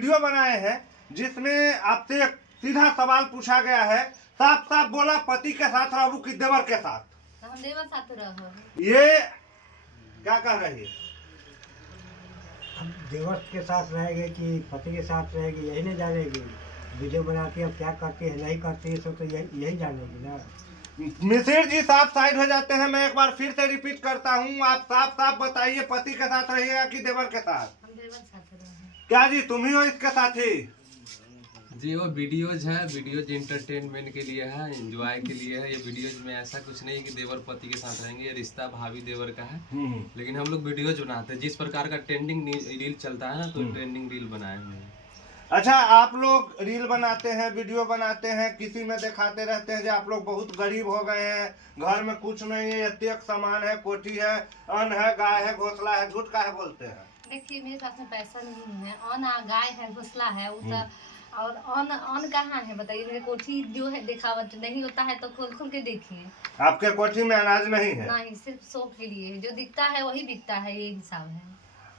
Video बनाए हैं जिसमें आपसे एक सीधा सवाल पूछा गया है, साफ साफ बोला पति के साथ रहू कि देवर के साथ? हम देवर साथ रहो। ये क्या कह रही है? हम देवर के साथ रहेंगे कि पति के साथ रहेंगे यही नहीं जानेगी। वीडियो बनाती है, अब क्या करती है नहीं करती है सब तो यही जानेगी ना। मिसिर जी साफ साइड हो जाते हैं। मैं एक बार फिर से रिपीट करता हूँ, आप साफ साफ बताइए पति के साथ रहिएगा कि देवर के साथ? हम देवर साथ रहो। क्या जी तुम ही हो इसके साथी? जी वो वीडियोज है, वीडियोज इंटरटेनमेंट के लिए है, एंजॉय के लिए है। ये वीडियोज में ऐसा कुछ नहीं कि देवर पति के साथ रहेंगे, ये रिश्ता भाभी देवर का है। लेकिन हम लोग वीडियोज बनाते हैं, जिस प्रकार का ट्रेंडिंग रील चलता है ना, तो ट्रेंडिंग रील बनाए हुए हैं। अच्छा, आप लोग रील बनाते हैं, वीडियो बनाते हैं, किसी में दिखाते रहते हैं कि आप लोग बहुत गरीब हो गए हैं, घर में कुछ नहीं है, एक सामान है, कोठी है, अन्न है, गाय है, घोंसला है, झूठ का है बोलते हैं? देखिए मेरे पास में पैसा नहीं है, अन्न गाय है, घोंसला है, और अन्न कहाँ है बताइए? मेरे कोठी जो है दिखावट नहीं होता है तो खोल खोल के देखिए। आपके कोठी में अनाज नहीं है? नहीं, सिर्फ शो के लिए जो दिखता है वही बिकता है, ये हिसाब है।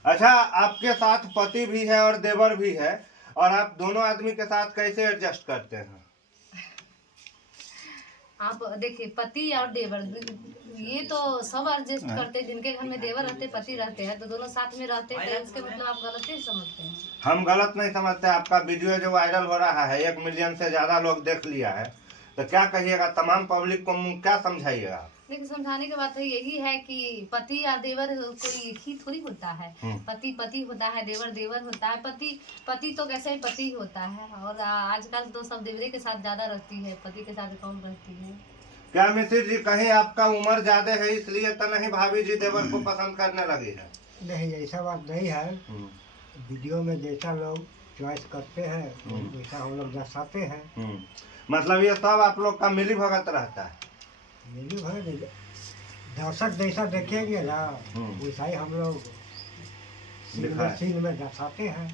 अच्छा, आपके साथ पति भी है और देवर भी है, और आप दोनों आदमी के साथ कैसे एडजस्ट करते हैं? आप देखिए पति और देवर ये तो सब एडजस्ट करते हैं। जिनके घर में देवर रहते पति रहते हैं तो दोनों साथ में रहते हैं, तो इसके मतलब आप गलत ही समझते हैं। हम गलत नहीं समझते। आपका वीडियो जो वायरल हो रहा है, 1 मिलियन से ज्यादा लोग देख लिया है, तो क्या कहिएगा? तमाम पब्लिक को क्या समझाइएगा? लेकिन समझाने की बात यही है कि पति या देवर कोई एक ही थोड़ी होता है। पति पति होता है, देवर देवर होता है। पति तो कैसे ही पति होता है, और आजकल तो सब देवरे के साथ ज्यादा रहती है, पति के साथ कम रहती है। क्या मिसिर जी कहीं आपका उम्र ज्यादा है इसलिए तो नहीं भाभी जी देवर को पसंद करने लगी है? नहीं, ऐसा बात नहीं है। वीडियो में जैसा लोग चॉइस करते हैं वैसा हम लोग दर्शाते हैं। मतलब ये सब आप लोग का मिली भगत रहता है? मिली भगत दर्शक जैसा देखेंगे ना वैसा ही हम लोग सीन में दर्शाते हैं।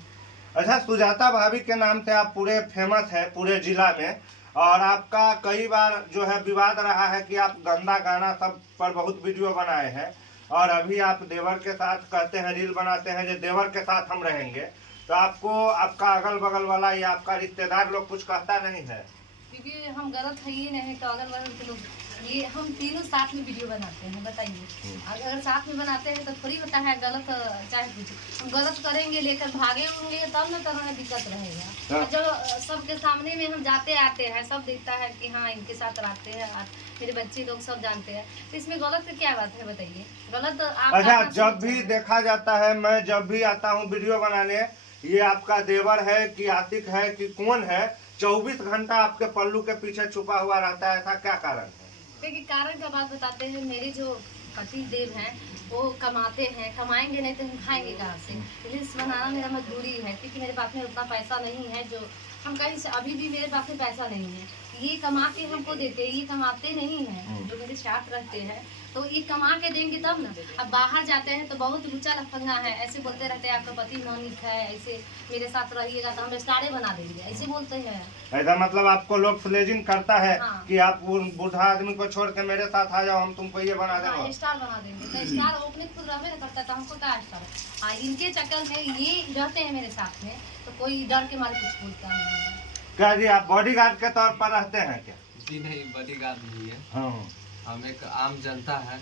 अच्छा, सुजाता भाभी के नाम से आप पूरे फेमस है पूरे जिला में, और आपका कई बार जो है विवाद रहा है कि आप गंदा गाना सब पर बहुत वीडियो बनाए हैं, और अभी आप देवर के साथ कहते हैं, रील बनाते हैं जो देवर के साथ हम रहेंगे, तो आपको आपका अगल बगल वाला या आपका रिश्तेदार लोग कुछ कहता नहीं है? क्योंकि हम गलत है ही नहीं, तो अगल बगल के लोग ये हम तीनों साथ में वीडियो बनाते हैं। बताइए अगर साथ में बनाते हैं तो थोड़ी होता है गलत, चाहे कुछ हम गलत करेंगे लेकर भागे होंगे तब ना तरह दिक्कत रहेगा। और जब सबके सामने में हम जाते आते हैं, सब देखता है कि हाँ इनके साथ रहते हैं, मेरे बच्चे लोग सब जानते हैं, तो इसमें गलत क्या बात है बताइए? गलत आप अच्छा, जब भी देखा जाता है, मैं जब भी आता हूँ वीडियो बनाने, ये आपका देवर है कि आतिक है कि कौन है, 24 घंटा आपके पल्लू के पीछे छुपा हुआ रहता है, ऐसा क्या कारण है? देखिए कारण का बात बताते हैं। मेरे जो पति देव हैं वो कमाते हैं, कमाएंगे नहीं तो हम खाएंगे कहाँ से? रील्स बनाना मेरा मजबूरी है, क्योंकि मेरे पास में उतना पैसा नहीं है जो हम कहीं से, अभी भी मेरे पास में पैसा नहीं है। ये कमा के हमको देते हैं, ये कमाते नहीं हैं जो मेरे साथ रहते हैं, तो ये कमा के देंगे तब ना। अब बाहर जाते हैं तो बहुत ऊंचा लफंगा है, ऐसे बोलते रहते हैं आपका पति नौनिक है, ऐसे मेरे साथ रहिएगा तो हम स्टारे बना देंगे, ऐसे बोलते हैं। ऐसा मतलब आपको लोग स्लेजिंग करता है? हाँ। कि आप बूढ़ा आदमी को छोड़ के मेरे साथ आ जाओ, हम तुमको ये बना देंगे। हाँ, स्टार बना देंगे। तो स्टार अपने खुद रहबे न करता, तो हमको क्या स्टार? हाँ, इनके चक्कर में ये रहते हैं मेरे साथ में, तो कोई डर के मारे कुछ बोलता नहीं है। क्या जी आप बॉडीगार्ड के तौर पर रहते हैं क्या? जी नहीं, बॉडीगार्ड नहीं है। हाँ। हम एक आम जनता है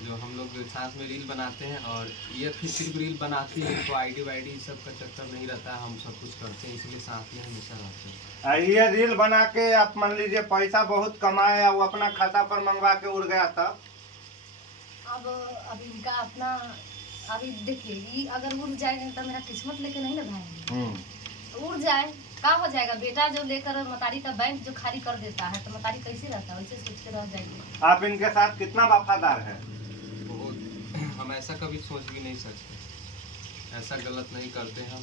जो हम लोग साथ में रील बनाते हैं, और ये फिर सिर्फ रील बनाती है, तो आईडी वाईडी सब का चक्कर नहीं रहता है, हम सब कुछ करते हैं, इसलिए साथ में हमेशा रहते हैं। ये रील बना के आप मान लीजिए पैसा बहुत कमाए, वो अपना खाता पर मंगवा के उड़ गया था, अब अभी इनका अपना, अभी देखिए ये अगर उड़ जाएगा तो मेरा किस्मत लेके नहीं ना भाई, उड़ जाए क्या हो जाएगा? बेटा जो लेकर मतारी का बैंक जो खाली कर देता है तो मतारी कैसे रहता है? वैसे सोच के रह जाएगी। आप इनके साथ कितना वफादार है? हम ऐसा कभी सोच भी नहीं सकते, ऐसा गलत नहीं करते हम।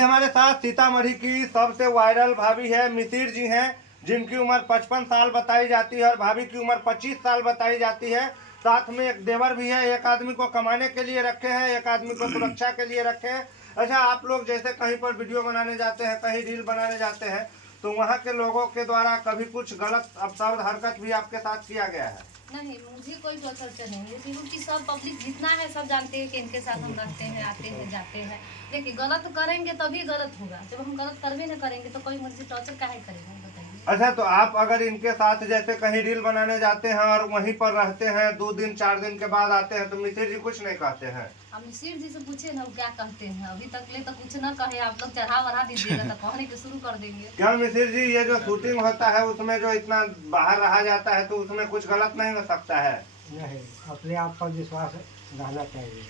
हमारे साथ सीतामढ़ी की सबसे वायरल भाभी है, मिसिर जी हैं, जिनकी उम्र 55 साल बताई जाती है और भाभी की उम्र 25 साल बताई जाती है। साथ में एक देवर भी है, एक आदमी को कमाने के लिए रखे हैं, एक आदमी को सुरक्षा के लिए रखे हैं। अच्छा, आप लोग जैसे कहीं पर वीडियो बनाने जाते हैं, कहीं रील बनाने जाते हैं, तो वहाँ के लोगों के द्वारा कभी कुछ गलत अपशब्द हरकत भी आपके साथ किया गया है? नहीं, मुझे कोई चर्चा नहीं है क्योंकि सब पब्लिक जितना है सब जानते हैं कि इनके साथ हम रहते हैं, आते हैं, जाते हैं। देखिए गलत करेंगे तभी गलत होगा, जब हम गलत करबे न करेंगे तो कोई मुझसे टॉर्चर काहे करेगा बताइए। अच्छा, तो आप अगर इनके साथ जैसे कहीं रील बनाने जाते हैं और वहीं पर रहते हैं, 2 दिन 4 दिन के बाद आते हैं, तो मिसिर जी कुछ नहीं कहते हैं? अब मिसिर जी से पूछे ना वो क्या कहते हैं, अभी तक ले तो कुछ न कहे, आप लोग चढ़ा बढ़ा दीजिएगा तो कहने के शुरू कर देंगे। क्या मिसिर जी, ये जो शूटिंग होता है उसमें जो इतना बाहर रहा जाता है तो उसमें कुछ गलत नहीं हो सकता है? नहीं, अपने आप पर विश्वास रहना चाहिए।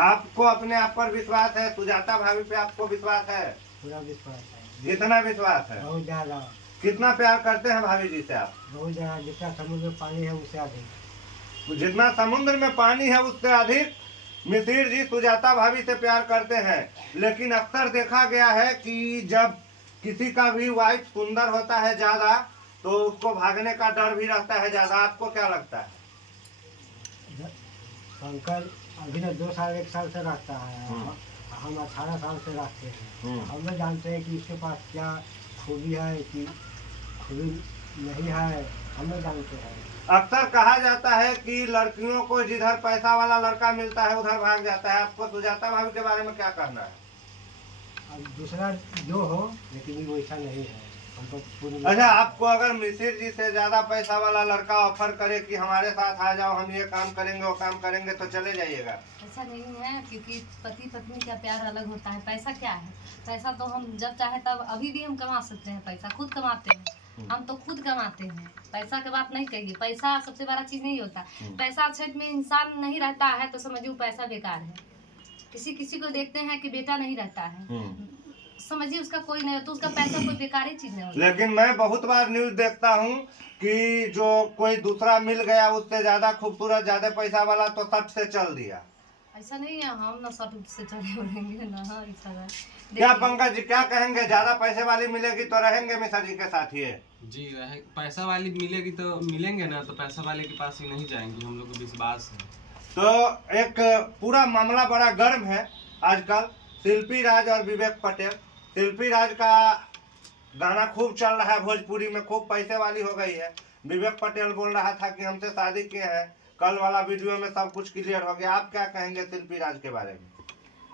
आपको अपने आप पर विश्वास है? सुजाता भाभी पे आपको विश्वास है? पूरा विश्वास है। कितना विश्वास है? बहुत ज़्यादा। कितना प्यार करते हैं भाभी जी से आप? बहुत ज़्यादा, जितना समुद्र में पानी है उससे अधिक। जितना समुद्र में पानी है उससे अधिक मिसिर जी सुजाता भाभी से प्यार करते हैं। लेकिन अक्सर देखा गया है कि जब किसी का भी वाइफ सुंदर होता है ज्यादा तो उसको भागने का डर भी रहता है ज्यादा। आपको क्या लगता है? शंकर अभी ना 2 साल 1 साल से रहता है, हम 18 साल से रहते हैं। हम लोग जानते हैं कि इसके पास क्या खूबी है कि खूबी नहीं है, हम लोग जानते हैं। अक्सर कहा जाता है कि लड़कियों को जिधर पैसा वाला लड़का मिलता है उधर भाग जाता है। आपको सुजाता भाभी के बारे में क्या कहना है? अब दूसरा जो हो, लेकिन वो ऐसा नहीं है। हमको पूरी। अच्छा, आपको अगर मिसिर जी से ज्यादा पैसा वाला लड़का ऑफर करे कि हमारे साथ आ जाओ, हम ये काम करेंगे वो काम करेंगे, तो चले जाइएगा? ऐसा नहीं है, क्योंकि पति पत्नी का प्यार अलग होता है। पैसा क्या है, पैसा तो हम जब चाहे तब अभी भी हम कमा सकते हैं, पैसा खुद कमाते हैं, हम तो खुद कमाते हैं। पैसा की बात नहीं कहिए, पैसा सबसे बड़ा चीज नहीं होता। पैसा क्षेत्र में इंसान नहीं रहता है तो समझिए वो पैसा बेकार है। किसी किसी को देखते हैं कि बेटा नहीं रहता है, समझिए उसका कोई नहीं होता, उसका पैसा कोई बेकार ही चीज नहीं होती। लेकिन मैं बहुत बार न्यूज देखता हूँ कि जो कोई दूसरा मिल गया उससे ज्यादा खूबसूरत ज्यादा पैसा वाला तो सट से चल दिया। ऐसा नहीं है, हम ना सट से चले उड़ेंगे ना, ऐसा है। क्या पंकज जी क्या कहेंगे? ज्यादा पैसे वाली मिलेगी तो रहेंगे मिश्रा जी के साथ ही? जी पैसा वाली मिलेगी तो मिलेंगे ना, तो पैसा वाले के पास ही नहीं जाएंगे, हम लोग को विश्वास है। तो एक पूरा मामला बड़ा गर्म है आजकल, शिल्पी राज और विवेक पटेल। शिल्पी राज का गाना खूब चल रहा है भोजपुरी में, खूब पैसे वाली हो गई है। विवेक पटेल बोल रहा था कि हमसे शादी किए हैं, कल वाला वीडियो में सब कुछ क्लियर हो गया। आप क्या कहेंगे शिल्पी राज के बारे में?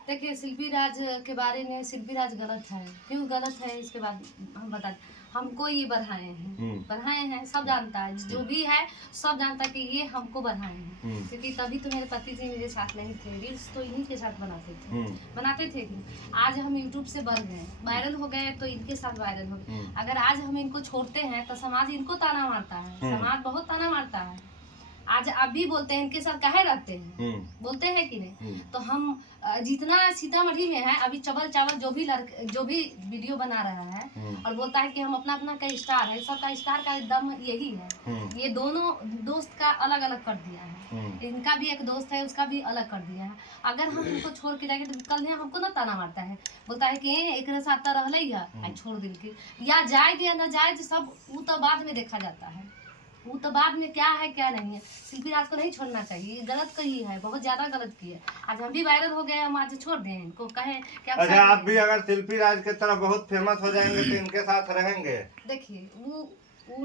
देखिए शिल्पी राज के बारे में, शिल्पी राज गलत है। क्यों गलत है इसके बाद हम बता, हमको ये बढ़ाए हैं, सब जानता है, जो भी है सब जानता है कि ये हमको बढ़ाए हैं। क्योंकि तभी तो मेरे पति जी मेरे साथ नहीं थे, रील्स तो इन्हीं के साथ बनाते थे कि आज हम यूट्यूब से बढ़ गए, वायरल हो गए तो इनके साथ वायरल हो गए। अगर आज हम इनको छोड़ते हैं तो समाज इनको ताना मारता है, समाज बहुत ताना मारता है। आज आप भी बोलते हैं इनके साथ काहे रहते हैं, बोलते हैं कि नहीं? तो हम जितना सीतामढ़ी में है अभी चबल चावल जो भी वीडियो बना रहा है और बोलता है कि हम अपना अपना का स्टार है, सबका स्टार का दम यही है। ये दोनों दोस्त का अलग अलग कर दिया है, इनका भी एक दोस्त है उसका भी अलग कर दिया है। अगर हम इनको छोड़ के जाएंगे तो कल हमको ना ताना मारता है, बोलता है कि एक साथ रह छोड़ दिल के, या जाए या न जाए सब वो तो बाद में देखा जाता है, वो तो बाद में क्या है क्या नहीं है। शिल्पी राज को नहीं छोड़ना चाहिए, ये गलत कही है, बहुत ज्यादा गलत की है। आज हम भी वायरल हो गए, हम आज छोड़ दें इनको, कहे क्या? अच्छा, आप भी अगर शिल्पी राज की तरह बहुत फेमस हो जाएंगे तो इनके साथ रहेंगे? देखिए वो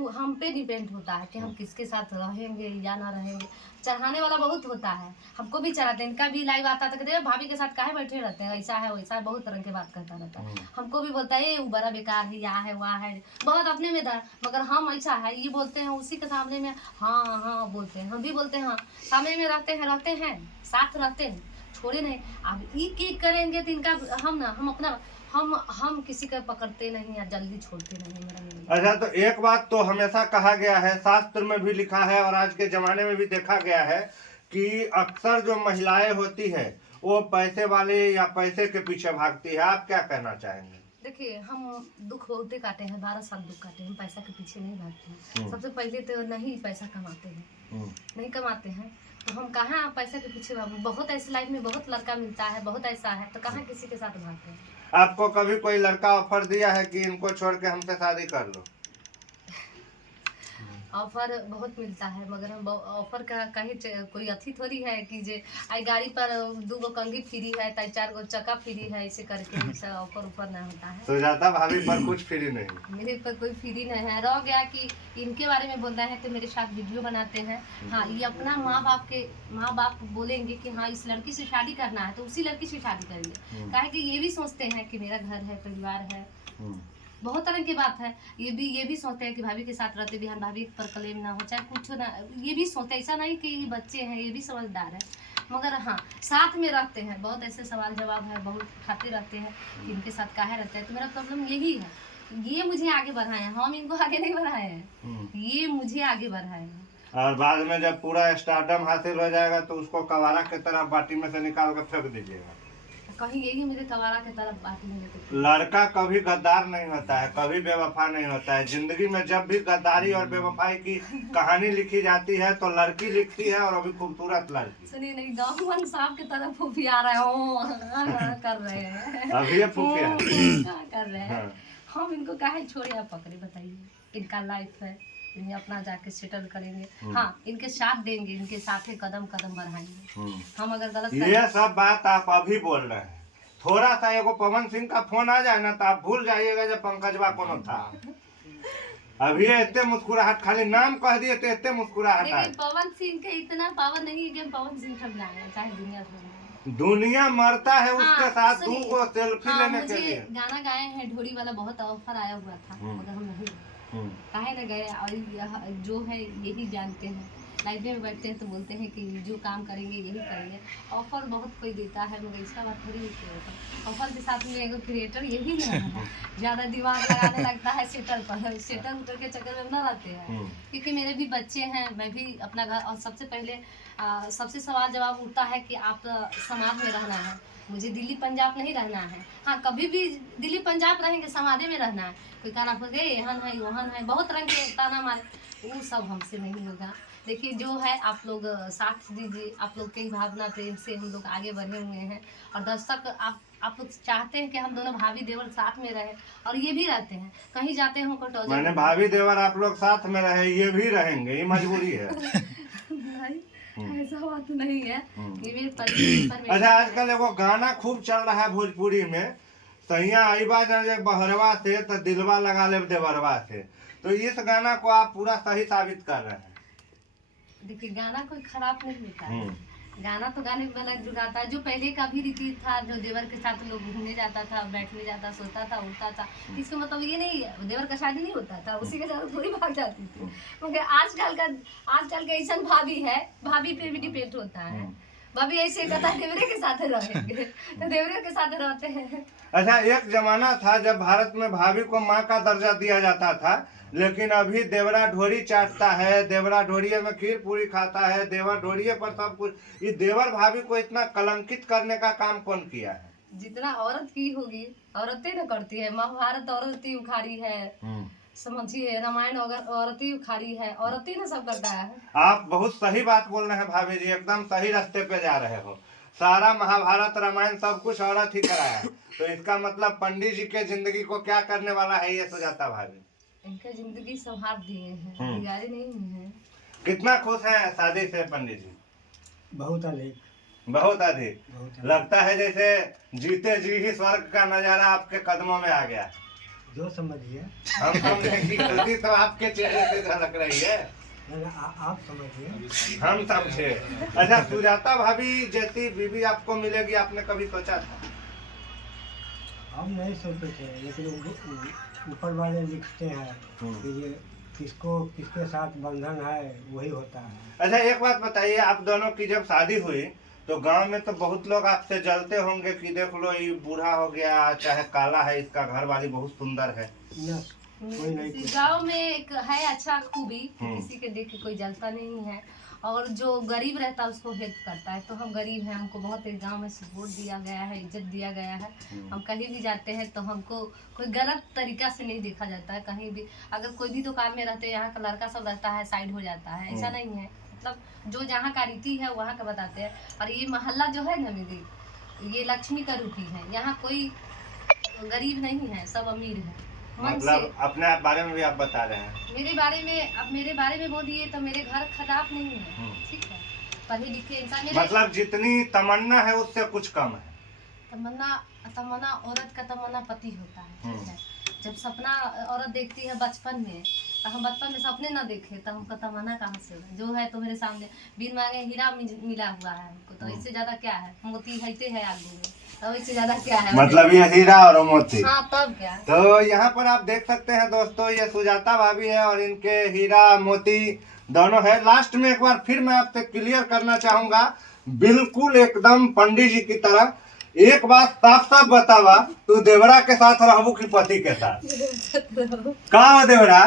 हम पे डिपेंड होता है कि हम किसके साथ रहेंगे या ना रहेंगे। चढ़ाने वाला बहुत होता है, हमको भी चढ़ाते हैं, इनका भी लाइव आता था कि भाभी के साथ काहे बैठे रहते हैं, ऐसा है वैसा है, बहुत तरह के बात करता रहता है। हमको भी बोलता है वो बड़ा बेकार है, यहाँ है वहाँ है, बहुत अपने में था। मगर हम ऐसा है ये बोलते हैं, उसी के सामने में हाँ हाँ बोलते हैं, हम भी बोलते हैं हाँ, सामने में रहते हैं साथ रहते हैं, छोड़े नहीं। अब ये करेंगे तो इनका हम अपना हम किसी का पकड़ते नहीं या जल्दी छोड़ते नहीं। मेरा अच्छा, तो एक बात तो हमेशा कहा गया है, शास्त्र में भी लिखा है और आज के जमाने में भी देखा गया है कि अक्सर जो महिलाएं होती है वो पैसे वाले या पैसे के पीछे भागती है। आप क्या कहना चाहेंगे? देखिए हम दुख बहुत काटे हैं, 12 साल दुख काटे हैं, हम पैसा के पीछे नहीं भागते हैं। सबसे पहले तो नहीं पैसा कमाते हैं, नहीं कमाते हैं तो हम कहाँ पैसा के पीछे भागें। बहुत ऐसे लाइफ में बहुत लड़का मिलता है, बहुत ऐसा है, तो कहाँ किसी के साथ भागते हैं। आपको कभी कोई लड़का ऑफर दिया है कि इनको छोड़ के हमसे शादी कर लो? ऑफर बहुत मिलता है, मगर हम ऑफर का कहीं कोई अथी थोड़ी है कि जे आई गाड़ी पर 2 गो कंघी फ्री है, 4 गो चक्का फ्री है, ऐसे करके ऐसा ऑफर ऊपर नहीं होता है। सुजाता भाभी पर कुछ फ्री नहीं। मेरे पर कोई फ्री नहीं है। रह गया कि इनके बारे में बोल रहे हैं तो मेरे साथ वीडियो बनाते हैं। हाँ, ये अपना माँ बाप बोलेंगे कि हाँ इस लड़की से शादी करना है तो उसी लड़की से शादी करेंगे, काहे कि ये भी सोचते हैं कि मेरा घर है, परिवार है, बहुत तरह की बात है। ये भी सोचते हैं कि भाभी के साथ रहते बिहान भाभी पर क्लेम ना हो, चाहे कुछ ना, ये भी सोचते हैं। ऐसा नहीं कि ये बच्चे हैं, ये भी समझदार है, मगर हाँ साथ में रहते हैं। बहुत ऐसे सवाल जवाब है, बहुत खाते रहते हैं कि इनके साथ काहे रहते हैं। तो मेरा प्रॉब्लम यही है, ये मुझे आगे बढ़ाए हैं, हम इनको आगे नहीं बढ़ाए हैं, ये मुझे आगे बढ़ाए हैं। और बाद में जब पूरा स्टारडम हासिल हो जाएगा तो उसको कवारा की तरह बाटी में से निकाल कर फेंक दीजिएगा। कहीं यही मुझे कवारा की तरफ बात नहीं देते। लड़का कभी गद्दार नहीं होता है, कभी बेवफा नहीं होता है। जिंदगी में जब भी गद्दारी और बेवफाई की कहानी लिखी जाती है तो लड़की लिखती है, और अभी खूबसूरत लड़की। सुनिए नहीं, गाँव साहब की तरफ फूफी आ रहे हो कर रहे हैं अभी ये फूफी है कर रहे हैं। हम इनको काहे छोड़े या पकड़े, बताइए। इनका लाइफ है, इन्हें अपना जाके सेटल करेंगे। हाँ, इनके साथ देंगे, इनके साथ ही कदम कदम बढ़ाएंगे। हम अगर गलत ये सब बात आप अभी बोल रहे हैं। थोड़ा सा एगो पवन सिंह का फोन आ जाए ना तो आप भूल जाइएगा जब पंकजवा कौन था। अभी इतने मुस्कुराहट, खाली नाम कह दिए तो इतने मुस्कुराहट। लेकिन पवन सिंह के इतना पावर नहीं है कि हम पवन सिंह सब लाए, चाहे दुनिया से। दुनिया मरता है उसके साथ, तू सुनिए, को सेल्फी लेने के मुझे लिए गाना गाए हैं ढोरी वाला, बहुत ऑफर आया हुआ था, मगर हम नहीं काहे न गए। और यह जो है यही जानते हैं, लाइब्रेरी में बैठते हैं तो बोलते हैं कि जो काम करेंगे यही करेंगे। ऑफर बहुत कोई देता है, मगर इसका बात थोड़ी होती है। ऑफर के साथ में एगो क्रिएटर यही नहीं है, ज़्यादा दिमाग लगाने लगता है सेटल उतर के चक्कर में न रहते हैं। क्योंकि मेरे भी बच्चे हैं, मैं भी अपना घर, और सबसे पहले सबसे सवाल जवाब उठता है कि आप समाज में रहना है, मुझे दिल्ली पंजाब नहीं रहना है। हाँ, कभी भी दिल्ली पंजाब रहेंगे, समाधि में रहना है। कोई कहना फिर गए यहाँ है वहाँ है, बहुत रंग के ताना मारे, वो सब हमसे नहीं होगा। देखिए जो है आप लोग साथ दीजिए, आप लोग के भावना प्रेम से हम लोग आगे बढ़े हुए हैं। और दर्शक आप लोग चाहते हैं कि हम दोनों भाभी देवर साथ में रहे, और ये भी रहते हैं। कहीं जाते हैं कटौती, मैंने भाभी देवर आप लोग साथ में रहे, ये भी रहेंगे, ये मजबूरी है। ऐसा बात नहीं है, ये मेरे पर। अच्छा, आजकल एगो गाना खूब चल रहा है भोजपुरी में, सैया आईबा जे बहरवा से तो दिलवा लगा ले देवरवा से। तो इस गाना को आप पूरा सही साबित कर रहे हैं। देखिए गाना कोई खराब नहीं होता है, गाना तो गाने वाला जुड़ाता है। जो पहले का भी रीति था, जो देवर के साथ लोग घूमने जाता था, बैठने जाता, सोता था, उठता था, इसका मतलब ये नहीं है देवर का शादी नहीं होता था, उसी के साथ थोड़ी भाग जाती थी। मगर आजकल का ऐसा भाभी है, भाभी पे भी डिपेंड होता है। भाभी ऐसे कहता है देवरे के साथ रहेंगे तो देवरे के साथ रहते हैं। अच्छा, एक जमाना था जब भारत में भाभी को माँ का दर्जा दिया जाता था, लेकिन अभी देवरा ढोरी चाटता है, देवरा ढोरिये में खीर पूरी खाता है, देवर ढोरिये पर सब कुछ। ये देवर भाभी को इतना कलंकित करने का काम कौन किया है? जितना औरत की होगी, औरतें न करती है। महाभारत औरतें उखाड़ी है, समझिए, रामायण औरतें उखाड़ी है, औरतें न सब करता है। आप बहुत सही बात बोल रहे हैं भाभी जी, एकदम सही रास्ते पे जा रहे हो। सारा महाभारत रामायण सब कुछ औरत ही कराया है, तो इसका मतलब पंडित जी के जिंदगी को क्या करने वाला है ये सुजाता भाभी? इनका जिंदगी संभाल दिए हैं, बिगाड़े नहीं है। कितना खुश हैं शादी से पंडित जी? बहुत अधिक, बहुत अधिक। लगता है जैसे जीते जी ही स्वर्ग का नजारा आपके कदमों में आ गया। जो समझिए, हम समझे कि गलती तो आपके चेहरे से झलक रही है। आप समझिए, हम समझे। अच्छा, सुजाता भाभी जैसी बीवी आपको मिलेगी आपने कभी सोचा था? हम नहीं सोचे थे, लेकिन ऊपर वाले लिखते हैं कि ये किसके साथ बंधन है वही होता है। अच्छा, एक बात बताइए, आप दोनों की जब शादी हुई तो गांव में तो बहुत लोग आपसे जलते होंगे कि देख लो ये बूढ़ा हो गया, चाहे काला है, इसका घर वाली बहुत सुंदर है। गाँव में एक है अच्छा खूबी, किसी के देख के कोई जलता नहीं है, और जो गरीब रहता है उसको हेल्प करता है। तो हम गरीब हैं, हमको बहुत एक गांव में सपोर्ट दिया गया है, इज्जत दिया गया है। हम कहीं भी जाते हैं तो हमको कोई गलत तरीका से नहीं देखा जाता है। कहीं भी अगर कोई भी दुकान में रहते हैं, यहाँ का लड़का सब रहता है, साइड हो जाता है, ऐसा नहीं है। मतलब जो जहाँ का रीति है वहाँ का बताते हैं। और ये मोहल्ला जो है ना मेरी, ये लक्ष्मी का रूप ही है। यहाँ कोई गरीब नहीं है, सब अमीर है। मन से। मतलब अपने आप बारे में भी आप बता रहे हैं। मेरे बारे में बोलिए तो मेरे घर खराब नहीं है, ठीक है, पढ़े लिखे इंसान। मेरे मतलब जितनी तमन्ना है उससे कुछ कम है। तमन्ना औरत का तमन्ना पति होता है, ठीक है। जब सपना औरत देखती है बचपन में, तो हम बचपन में सपने ना देखे तो हमको तमन्ना कहाँ से होगा। जो है तो मेरे सामने बिन मांगे हीरा मिला हुआ है हमको, तो इससे ज्यादा क्या है। मोती हैते है आगे में, तो इससे ज्यादा क्या है। मतलब ये हीरा और मोती। हाँ, तब क्या। तो यहाँ पर आप देख सकते हैं दोस्तों, ये सुजाता भाभी है और इनके हीरा मोती दोनों है। लास्ट में एक बार फिर मैं आपसे क्लियर करना चाहूंगा, बिल्कुल एकदम पंडित जी की तरह एक बात साफ साफ बतावा, तू देवरा के साथ रहबू की पति के साथ? कहा देवरा?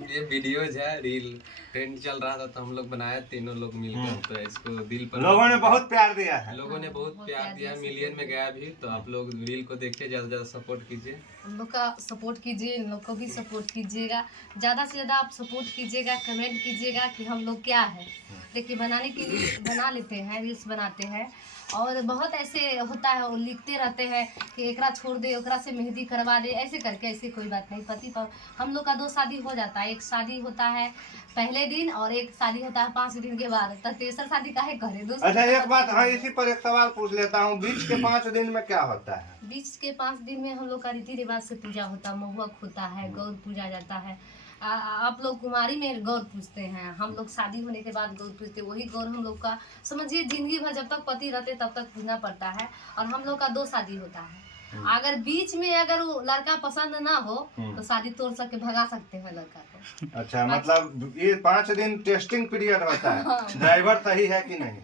ये वीडियोज है, रील ट्रेंड चल रहा था तो हम लोग बनाए तीनों लोग मिलकर, तो इसको दिल पर लोगों ने बहुत प्यार दिया है। लोगों ने बहुत प्यार दिया, मिलियन में गया भी। तो आप लोग रील को देखिए, ज्यादा से ज्यादा सपोर्ट कीजिए। हम लोग का सपोर्ट कीजिए, इन लोग को भी सपोर्ट कीजिएगा, ज़्यादा से ज़्यादा आप सपोर्ट कीजिएगा, कमेंट कीजिएगा कि हम लोग क्या है। देखिए, बनाने के लिए बना लेते हैं, रील्स बनाते हैं, और बहुत ऐसे होता है, वो लिखते रहते हैं कि एकरा छोड़ दे, ओकरा से मेहंदी करवा दे, ऐसे करके। ऐसी कोई बात नहीं। पति पर हम लोग का 2 शादी हो जाता है। एक शादी होता है पहले दिन और एक शादी होता है 5 दिन के बाद। तो तीसरा शादी काहे करे? अच्छा, एक बात है, इसी पर एक सवाल पूछ लेता हूँ, बीच के 5 दिन में क्या होता है? बीच के 5 दिन में हम लोग का रीति रिवाज से पूजा होता है, महुअक होता है, गौर पूजा जाता है। आप लोग कुमारी में गौर पूजते हैं, हम लोग शादी होने के बाद गौर पूजते हैं। वही गौर हम लोग का समझिए जिंदगी भर जब तक पति रहते तब तक पूजना पड़ता है। और हम लोग का 2 शादी होता है। अगर बीच में अगर वो लड़का पसंद ना हो तो शादी तोड़ सके, भगा सकते हैं लड़का को। अच्छा, मतलब ये 5 दिन टेस्टिंग पीरियड होता है, ड्राइवर सही है कि नहीं?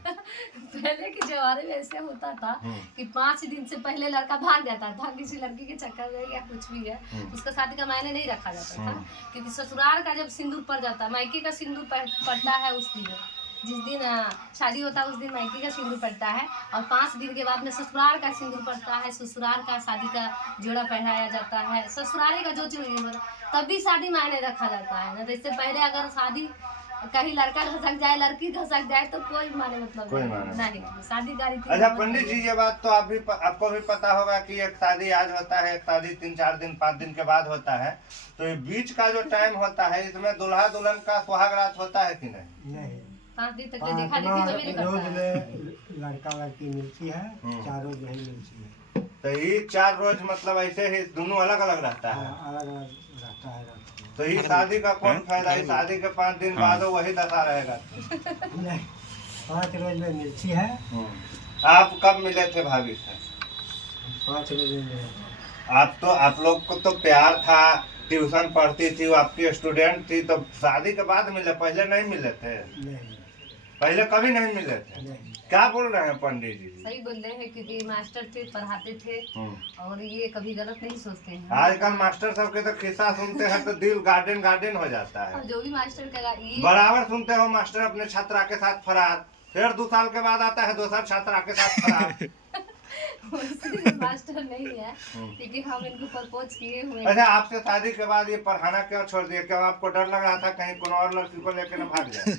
पहले के जमाने में ऐसे होता था कि 5 दिन से पहले लड़का भाग जाता है, भाग किसी लड़की के चक्कर में या कुछ भी है, उसका शादी का मायने नहीं रखा जाता था। क्योंकि ससुराल का जब सिंदूर पड़ जाता है, मायके का सिंदूर पड़ता है उस दिन, जिस दिन शादी होता है उस दिन मायके का सिंदूर पड़ता है। और 5 दिन के बाद में ससुराल का सिंदूर पड़ता है, ससुराल का शादी का जोड़ा पहनाया जाता है, ससुराल का जो चीज तभी शादी मायने रखा जाता है ना। तो इससे पहले अगर शादी कहीं लड़का घसक जाए, लड़की घसक जाए तो कोई माने मतलब नहीं, शादी का रीति। अच्छा पंडित जी, ये बात तो आपको भी पता होगा कि एक शादी आज होता है, एक शादी 3-4 दिन 5 दिन के बाद होता है। तो ये बीच का जो टाइम होता है, इसमें दूल्हा दुल्हन का सुहाग रात होता है कि नहीं? नहीं, 5 दिन तक देखा देखी तो भी नहीं रोज करता है। में लड़का लड़की मिलती है, 4 रोज नहीं मिलती है। तो ये 4 रोज मतलब ऐसे ही दोनों अलग अलग रहता है? अलग अलग रहता है। तो ये शादी का कौन फायदा है? शादी के 5 दिन बाद वही दशा रहेगा। नहीं, 5 रोज में मिलती है। आप कब मिले थे भाभी से? 5 रोज में। आप लोग को तो प्यार था, ट्यूशन पढ़ती थी, वो आपकी स्टूडेंट थी, तो शादी के बाद मिले, पहले नहीं मिले थे? नहीं, पहले कभी नहीं मिले थे? नहीं। क्या बोल रहे हैं पंडित जी? सही बोल रहे हैं, क्योंकि मास्टर थे, पढ़ाते थे, और ये कभी गलत नहीं सोचते हैं। आजकल मास्टर सब के तो किस्सा सुनते हैं तो दिल गार्डन गार्डन हो जाता है। और जो भी मास्टर का ये बराबर सुनते हो मास्टर अपने छात्रा के साथ फरार, फिर 2 साल के बाद आता है दूसरा छात्रा के साथ फरार। मास्टर नहीं है, क्योंकि हम इनको प्रपोज किए हुए। अच्छा, आपसे शादी के बाद ये पढ़ाना क्यों छोड़ दिया? क्या आपको डर लग रहा था कहीं कोनो और लड़की को लेकर न भाग जाए?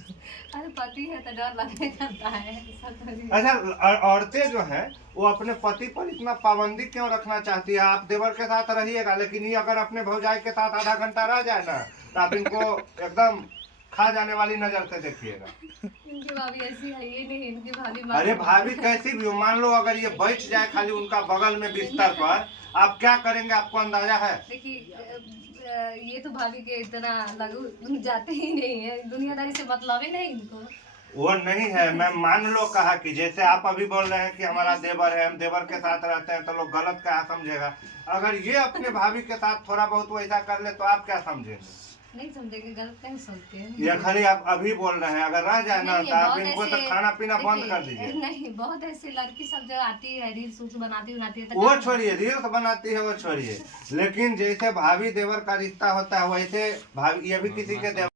अरे पति है तो डर लगने करता है, ऐसा थोड़ी। अच्छा, औरतें जो हैं वो अपने पति पर इतना पाबंदी क्यों रखना चाहती है? आप देवर के साथ रहिएगा, लेकिन ये अगर अपने भौजाई के साथ आधा घंटा रह जाए ना, तो आप इनको एकदम खा जाने वाली नजर से देखिएगा। इनकी भाभी ऐसी है, ये नहीं, इनकी भाभी। अरे भाभी कैसी भी हो, मान लो अगर ये बैठ जाए खाली उनका बगल में बिस्तर पर, आप क्या करेंगे? आपको अंदाजा है? देखिए, ये तो भाभी के इतना लघु जाते ही नहीं है, दुनियादारी से मतलब ही नहीं इनको। वो नहीं है, मैं मान लो कहा कि जैसे आप अभी बोल रहे हैं कि हमारा देवर है, हम देवर के साथ रहते हैं, तो लोग गलत क्या समझेगा। अगर ये अपने भाभी के साथ थोड़ा बहुत वैसा कर ले तो आप क्या समझेंगे? नहीं समझेंगे, गलत नहीं सोचते हैं। ये खाली आप अभी बोल रहे हैं, अगर रह जाए ना तो आप इनको तो खाना पीना बंद कर दीजिए। नहीं, बहुत ऐसी लड़की सब जो आती है, रील्स बनाती है तो वो छोड़िए, रील्स बनाती है वो छोड़िए, लेकिन जैसे भाभी देवर का रिश्ता होता है वैसे भाभी ये भी किसी के देवर